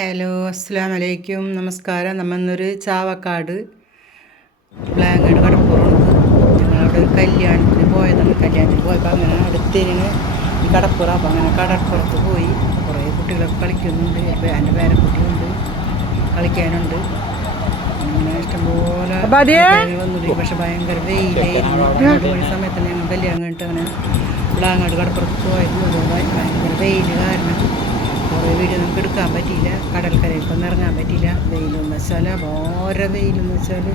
Hello, അസ്സലാമു അലൈക്കും. നമസ്കാരം. നമ്മന്നൊരു ചാവക്കാട് ബ്ലാങ്ങാട് കടപ്പുറമുണ്ട്. ഞങ്ങളവിടെ ഒരു കല്യാണത്തിന് പോയതാണ്. കല്യാണത്തിന് പോയപ്പോൾ അങ്ങനെ അടുത്തിരുന്ന് ഈ കടപ്പുറം. അപ്പോൾ അങ്ങനെ കടപ്പുറത്ത് പോയി കുറേ കുട്ടികളൊക്കെ കളിക്കുന്നുണ്ട്. എൻ്റെ പേരക്കുട്ടിയുണ്ട്, കളിക്കാനുണ്ട്. അങ്ങനെ ഇഷ്ടംപോലെ വന്നിട്ട് പക്ഷെ ഭയങ്കര വെയിലായിരുന്നു. 2 മണി സമയത്താണ് ഞങ്ങൾ കല്യാണം കഴിഞ്ഞിട്ട് അങ്ങനെ ബ്ലാങ്ങാട് കടപ്പുറത്ത് പോയത്. ഭയങ്കര വെയിൽ കാരണം കുറേ വീഡിയോ നമുക്ക് എടുക്കാൻ പറ്റിയില്ല. കടൽക്കരയിലേക്കൊന്നും ഇറങ്ങാൻ പറ്റിയില്ല. വെയിലെന്ന് വെച്ചാൽ ഓരോ വെയിലെന്ന് വെച്ചാൽ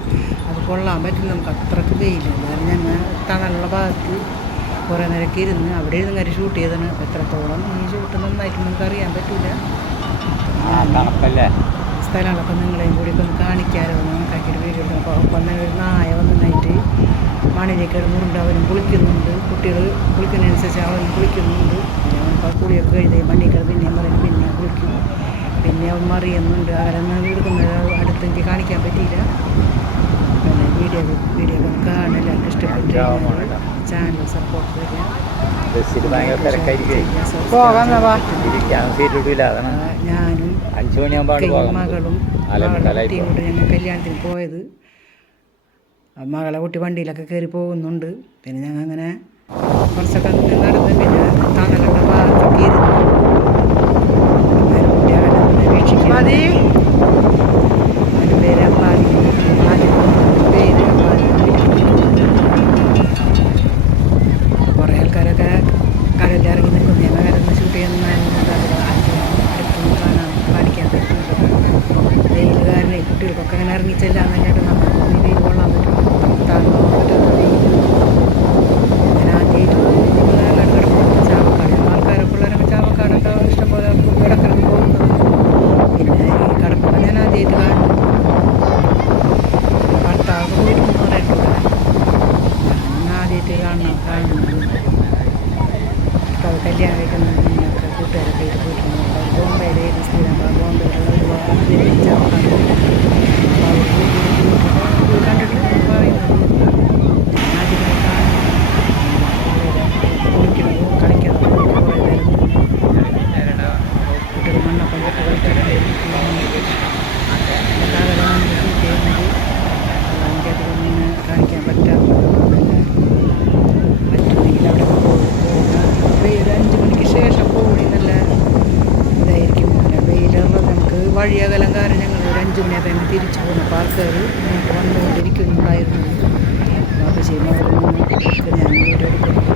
അത് കൊള്ളാൻ പറ്റില്ല. നമുക്ക് അത്രയ്ക്ക് വെയിൽ കാരണം ഞങ്ങൾ തണലുള്ള ഭാഗത്ത് കുറേ നേരമൊക്കെ ഇരുന്ന് അവിടെ ഇരുന്ന് കാര്യം ഷൂട്ട് ചെയ്തതാണ്. അപ്പോൾ എത്രത്തോളം ഈ ഷൂട്ട് നന്നായിട്ട് നമുക്ക് അറിയാൻ പറ്റില്ല. സ്ഥലങ്ങളൊക്കെ നിങ്ങളെയും കൂടി ഒക്കെ ഒന്ന് കാണിക്കാമല്ലോ എന്ന് കണക്കാക്കിയിട്ട് വീഡിയോ എടുക്കണം. അപ്പോൾ ഒപ്പം ഒരു നായ വന്നതായിട്ട് മണിലേക്ക് മുറുണ്ട് അവനും കുളിക്കുന്നുണ്ട്. കുട്ടികൾ കുളിക്കുന്നതിനനുസരിച്ച് അവനും കുളിക്കുന്നുണ്ട്. അപ്പോൾ കുളിയൊക്കെ കഴിഞ്ഞ് മണ്ണിക്കൽ പിന്നെയും പറയും പിന്നെയും കുളിക്കും. പിന്നെ അവൻ മറിയുന്നുണ്ട്. അവരൊന്നും എടുക്കുന്നത് അടുത്തേക്ക് കാണിക്കാൻ പറ്റിയില്ല. പിന്നെ വീഡിയോ ഒക്കെ കാണാൻ എല്ലാവർക്കും ഇഷ്ടപ്പെട്ടു. ചാനൽ സപ്പോർട്ട് തരിക. ഞാനും മകളും കുട്ടിയും കൂടെ ഞങ്ങൾ കല്യാണത്തിന് പോയത്. മകളെ കുട്ടി വണ്ടിയിലൊക്കെ കയറി പോകുന്നുണ്ട്. പിന്നെ ഞങ്ങൾ അങ്ങനെ കുറച്ചൊക്കെ നടന്ന് പിന്നെ തണലുള്ള ഭാഗത്തൊക്കെ ഇരുന്ന് കുട്ടി അവരെ വീക്ഷിക്കും. അതിൻ്റെ പേര് അമ്പാടി. പേര് അമ്പാടി. കുറേ ആൾക്കാരൊക്കെ കടലിൽ ഇറങ്ങി നിൽക്കുന്നു. ഞങ്ങൾ കരന്ന് ഷൂട്ട് ചെയ്യുന്ന അടുത്തൊന്നും കാണാൻ കാണിക്കാൻ പറ്റില്ല. വെയിൽ കാരണം കുട്ടികൾക്കൊക്കെ അങ്ങനെ ഇറങ്ങിച്ചെല്ലാൻ വേണ്ടിയിട്ട് നമുക്കൊന്നും വെയിൽ കൊള്ളാൻ പറ്റും. താങ്ങാൻ പറ്റാത്ത വെയിൽ. ഞാൻ ആദ്യമായിട്ട് കിടപ്പുറത്ത് ചാവക്കാട് ആൾക്കാരൊക്കെ ഉള്ളവരൊക്കെ ചാവക്കാടൊക്കെ ഇഷ്ടംപോലെ ഇടക്കിടക്ക് പോകുന്നത്. പിന്നെ ഈ കടപ്പുറം ഞാൻ ആദ്യമായിട്ട് കാണുന്നു. ഭർത്താവ് പോയിട്ടെന്ന് പറയണ്ടൂടെ. ഞാൻ ആദ്യമായിട്ട് കാണുന്നത്. കല്യാണം കഴിക്കുന്നതിനൊക്കെ കൂട്ടുകാരൊക്കെ ആയിട്ട് പോയിട്ടുണ്ട്. ബോംബെയിലായിരുന്നു സ്ഥിരം. ബോംബെയിലുള്ള ഒരുപാട് പേര് ചാവക്കാട് അപ്പോൾ അവർ കണ്ടിട്ട് പറയുന്നത് ആദ്യമായി കാണുന്നു. കുളിക്കണതും കളിക്കണതും കുറേ നേരം കുട്ടികൾ മണ്ണൊക്കെ തൊട്ട് കളിക്കാനായിട്ട് ഷൂട്ട് ചെയ്യുന്നത്. എനിക്ക് അധികം ഇങ്ങനെ കാണിക്കാൻ പറ്റാത്തത് പറ്റുമെങ്കിൽ അവിടെ പോകുക. വെയിൽ 5 മണിക്ക് ശേഷം പോകുകയും നല്ല ഇതായിരിക്കും. പിന്നെ വെയിലുള്ളത് നമുക്ക് വഴിയകലം കാരണം ഞങ്ങൾ ഒരു 5 മണിയാകുമ്പോൾ തിരിച്ചു പോകുന്നപ്പോൾ ആൾക്കാർ ഇങ്ങോട്ട് വന്നുകൊണ്ടിരിക്കുന്നുണ്ടായിരുന്നു. അപ്പോൾ ശരി, അവിടെ നിന്ന് ഞാൻ വീഡിയോ എടുക്കുന്നു.